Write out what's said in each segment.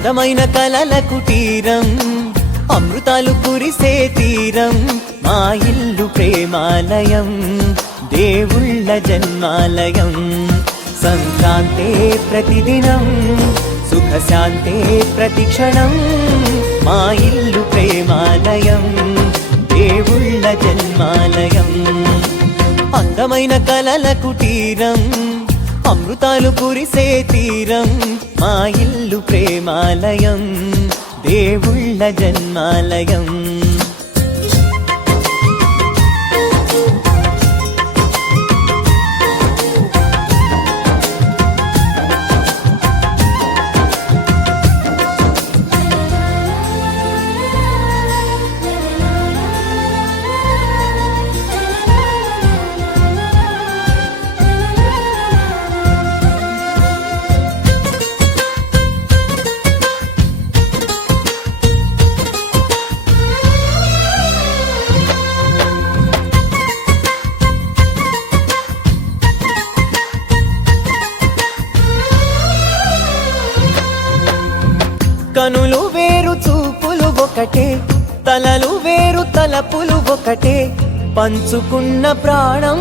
అందమైన కలల కుటీరం, అమృతాలు కురిసే తీరం, మా ఇల్లు ప్రేమాలయం, దేవుళ్ళ జన్మాలయం. సంక్రాంతే ప్రతిదినం, సుఖశాంతే ప్రతిక్షణం, మా ఇల్లు ప్రేమాలయం, దేవుళ్ళ జన్మాలయం. అందమైన కలల కుటీరం, అమృతాలు కురిసే తీరం, మా ఇల్లు ప్రేమాలయం, దేవుళ్ళ జన్మాలయం. కనులు వేరు చూపులు ఒకటే, తలలు వేరు తలపులు ఒకటే, పంచుకున్న ప్రాణం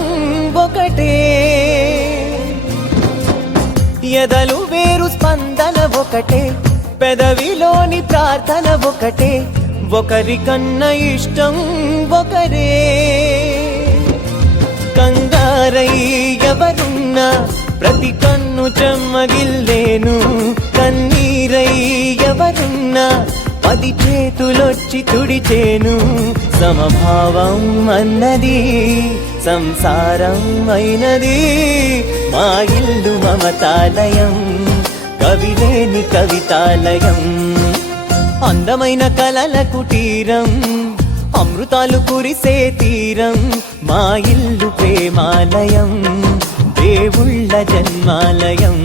ఒకటే. ఎదలు వేరు స్పందన ఒకటే, పెదవిలోని ప్రార్థన ఒకటే, ఒకరికన్నా ఇష్టం ఒకరే. కంగారై ఎవరున్నా ప్రతి కన్ను చెమ్మగిల్లేను, కన్నీరై ఎవరున్నా 10 చేతులొచ్చి తుడిచేను. సమభావం అన్నది సంసారం అయినది, మా ఇల్లు మమతాలయం, కవిలేని కవితాలయం. అందమైన కలల కుటీరం, అమృతాలు కురిసే తీరం, మా ఇల్లు ప్రేమాలయం, దేవుళ్ళ జన్మాలయం.